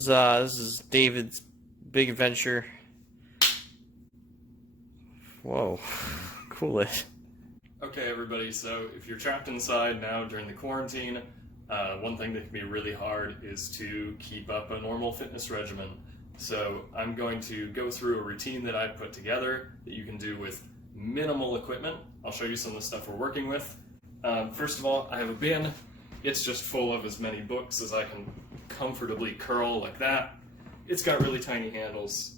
This is David's big adventure. Whoa, cool it. Okay, everybody, so if you're trapped inside now during the quarantine, one thing that can be really hard is to keep up a normal fitness regimen. So I'm going to go through a routine that I've put together that you can do with minimal equipment. I'll show you some of the stuff we're working with. First of all, I have a bin. It's just full of as many books as I can comfortably curl like that. It's got really tiny handles.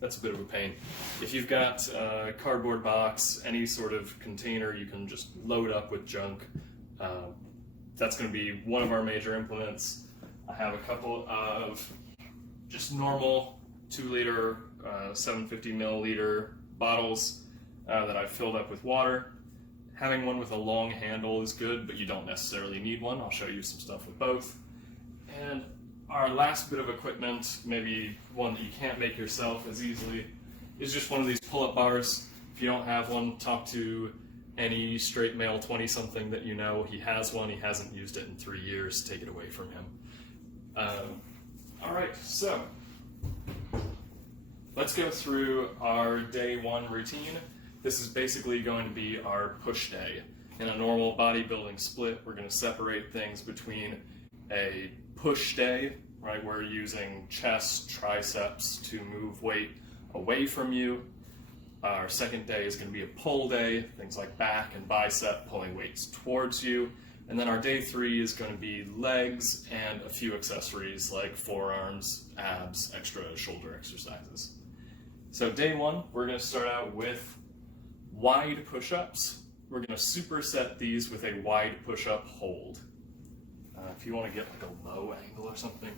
That's a bit of a pain. If you've got a cardboard box, any sort of container you can just load up with junk, that's going to be one of our major implements. I have a couple of just normal 2-liter, 750 milliliter bottles that I've filled up with water. Having one with a long handle is good, but you don't necessarily need one. I'll show you some stuff with both. And our last bit of equipment, maybe one that you can't make yourself as easily, is just one of these pull-up bars. If you don't have one, talk to any straight male 20-something that you know. He has one, he hasn't used it in 3 years, take it away from him. Alright, so let's go through our day one routine. This is basically going to be our push day. In a normal bodybuilding split, we're going to separate things between a push day, right? We're using chest, triceps to move weight away from you. Our second day is going to be a pull day, things like back and bicep pulling weights towards you. And then our day 3 is going to be legs and a few accessories like forearms, abs, extra shoulder exercises. So day 1, we're going to start out with wide push-ups. We're going to superset these with a wide push-up hold. If you want to get like a low angle or something.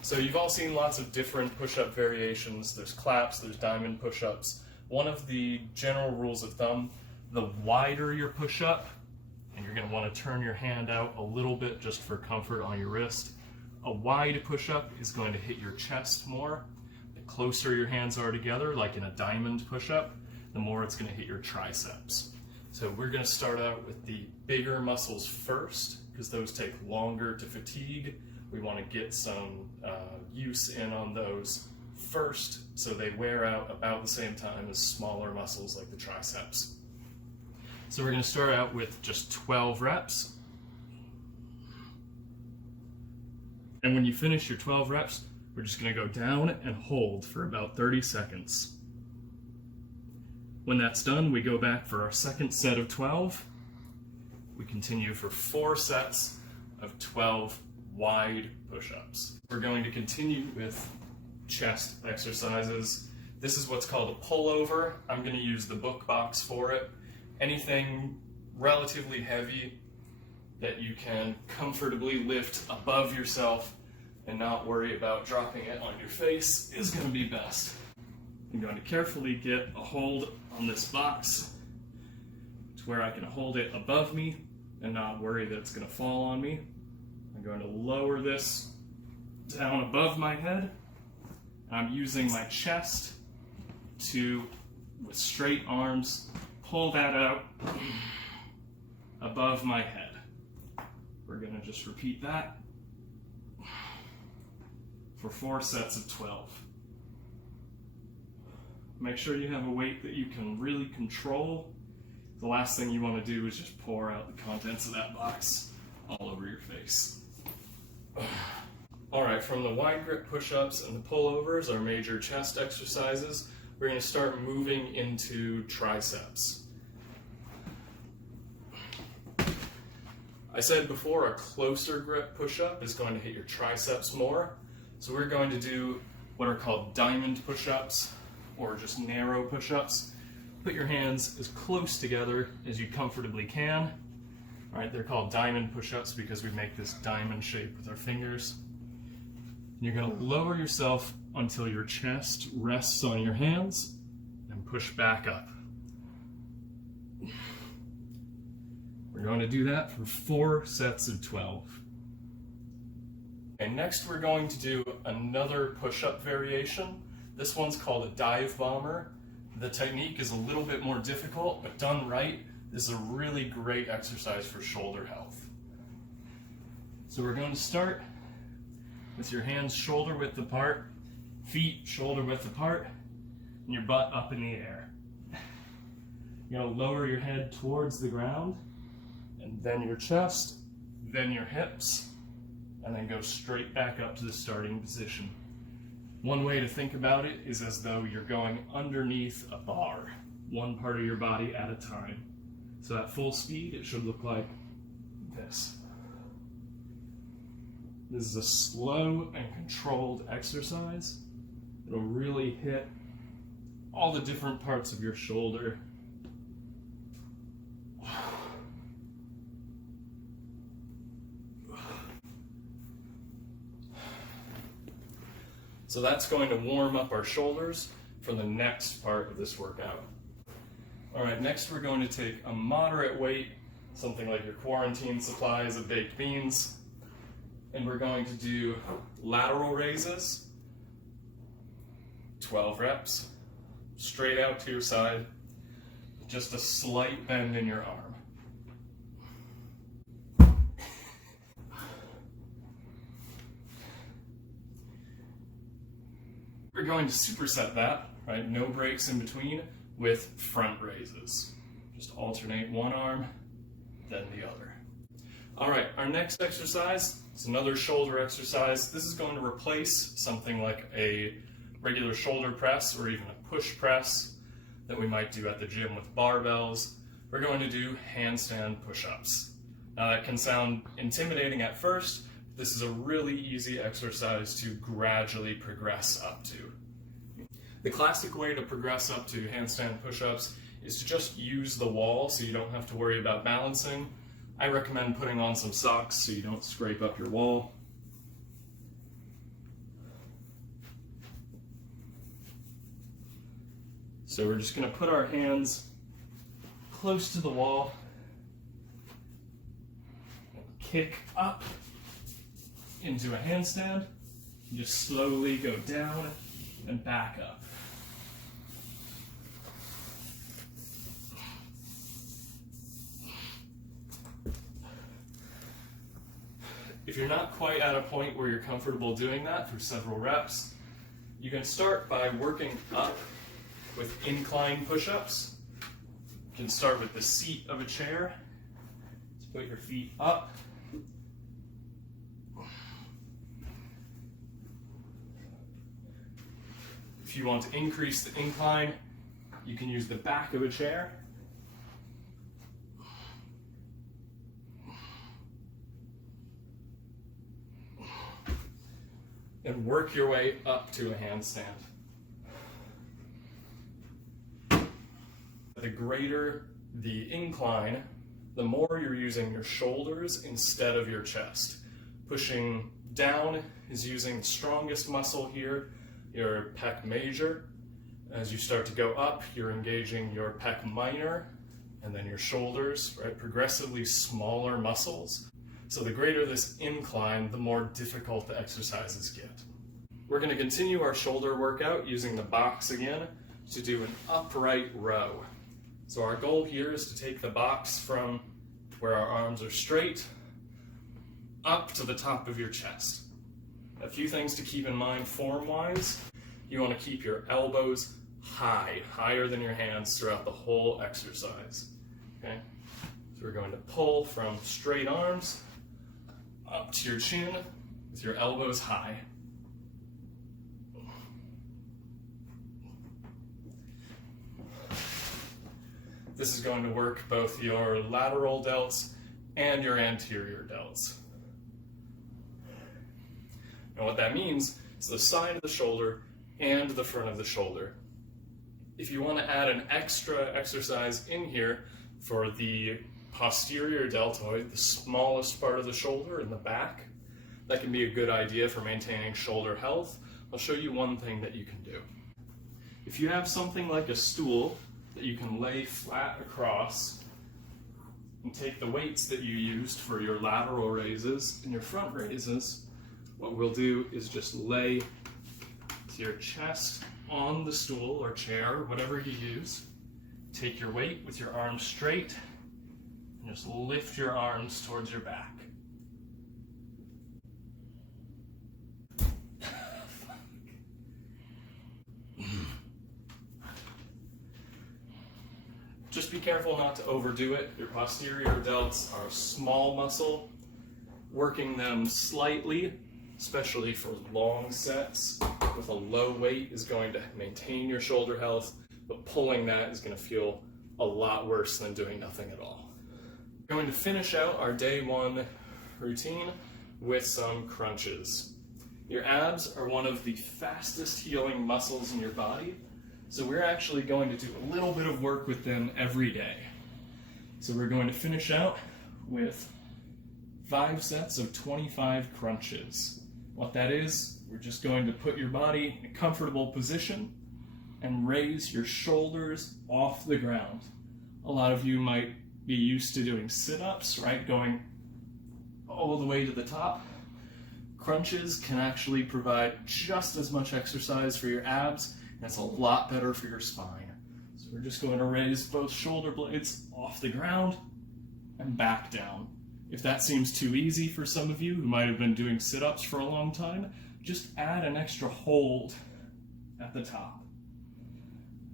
So you've all seen lots of different push-up variations. There's claps, there's diamond push-ups. One of the general rules of thumb, the wider your push-up, and you're going to want to turn your hand out a little bit just for comfort on your wrist, a wide push-up is going to hit your chest more. The closer your hands are together, like in a diamond push-up, the more it's going to hit your triceps. So we're going to start out with the bigger muscles first, because those take longer to fatigue. We want to get some use in on those first, so they wear out about the same time as smaller muscles like the triceps. So we're going to start out with just 12 reps. And when you finish your 12 reps, we're just going to go down and hold for about 30 seconds. When that's done, we go back for our second set of 12. We continue for 4 sets of 12 wide push-ups. We're going to continue with chest exercises. This is what's called a pullover. I'm going to use the book box for it. Anything relatively heavy that you can comfortably lift above yourself and not worry about dropping it on your face is going to be best. I'm going to carefully get a hold on this box to where I can hold it above me and not worry that it's going to fall on me. I'm going to lower this down above my head. I'm using my chest to, with straight arms, pull that out above my head. We're going to just repeat that for 4 sets of 12. Make sure you have a weight that you can really control. The last thing you want to do is just pour out the contents of that box all over your face. Alright, from the wide grip push-ups and the pullovers, our major chest exercises, we're going to start moving into triceps. I said before, a closer grip push-up is going to hit your triceps more. So we're going to do what are called diamond push-ups, or just narrow push-ups. Put your hands as close together as you comfortably can. All right, they're called diamond push-ups because we make this diamond shape with our fingers. You're going to lower yourself until your chest rests on your hands and push back up. We're going to do that for 4 sets of 12. And next we're going to do another push-up variation. This one's called a dive bomber. The technique is a little bit more difficult, but done right, this is a really great exercise for shoulder health. So we're going to start with your hands shoulder width apart, feet shoulder width apart, and your butt up in the air. You're going to lower your head towards the ground, and then your chest, then your hips, and then go straight back up to the starting position. One way to think about it is as though you're going underneath a bar, one part of your body at a time. So at full speed, it should look like this. This is a slow and controlled exercise. It'll really hit all the different parts of your shoulder. So that's going to warm up our shoulders for the next part of this workout. All right, next we're going to take a moderate weight, something like your quarantine supplies of baked beans, and we're going to do lateral raises, 12 reps, straight out to your side, just a slight bend in your arm. We're going to superset that, right? No breaks in between, with front raises. Just alternate one arm, then the other. All right, our next exercise is another shoulder exercise. This is going to replace something like a regular shoulder press or even a push press that we might do at the gym with barbells. We're going to do handstand push-ups. Now that can sound intimidating at first. This is a really easy exercise to gradually progress up to. The classic way to progress up to handstand push-ups is to just use the wall so you don't have to worry about balancing. I recommend putting on some socks so you don't scrape up your wall. So we're just going to put our hands close to the wall and kick up into a handstand. You just slowly go down and back up. If you're not quite at a point where you're comfortable doing that for several reps, you can start by working up with incline push-ups. You can start with the seat of a chair. Just put your feet up. If you want to increase the incline, you can use the back of a chair. And work your way up to a handstand. The greater the incline, the more you're using your shoulders instead of your chest. Pushing down is using the strongest muscle here, your pec major. As you start to go up, you're engaging your pec minor and then your shoulders, right? Progressively smaller muscles. So the greater this incline, the more difficult the exercises get. We're going to continue our shoulder workout using the box again to do an upright row. So our goal here is to take the box from where our arms are straight up to the top of your chest. A few things to keep in mind form-wise. You want to keep your elbows high, higher than your hands throughout the whole exercise. Okay? So we're going to pull from straight arms up to your chin with your elbows high. This is going to work both your lateral delts and your anterior delts. And what that means is the side of the shoulder and the front of the shoulder. If you want to add an extra exercise in here for the posterior deltoid, the smallest part of the shoulder in the back, that can be a good idea for maintaining shoulder health. I'll show you one thing that you can do. If you have something like a stool that you can lay flat across and take the weights that you used for your lateral raises and your front raises, what we'll do is just lay your chest on the stool or chair, or whatever you use. Take your weight with your arms straight and just lift your arms towards your back. Just be careful not to overdo it. Your posterior delts are a small muscle. Working them slightly, especially for long sets with a low weight, is going to maintain your shoulder health, but pulling that is going to feel a lot worse than doing nothing at all. We're going to finish out our day one routine with some crunches. Your abs are one of the fastest healing muscles in your body, so we're actually going to do a little bit of work with them every day. So we're going to finish out with 5 sets of 25 crunches. What that is, we're just going to put your body in a comfortable position and raise your shoulders off the ground. A lot of you might be used to doing sit-ups, right? Going all the way to the top. Crunches can actually provide just as much exercise for your abs, and it's a lot better for your spine. So we're just going to raise both shoulder blades off the ground and back down. If that seems too easy for some of you who might have been doing sit-ups for a long time, just add an extra hold at the top.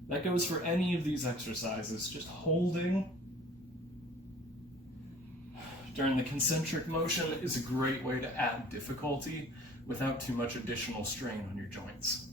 That goes for any of these exercises, just holding during the concentric motion is a great way to add difficulty without too much additional strain on your joints.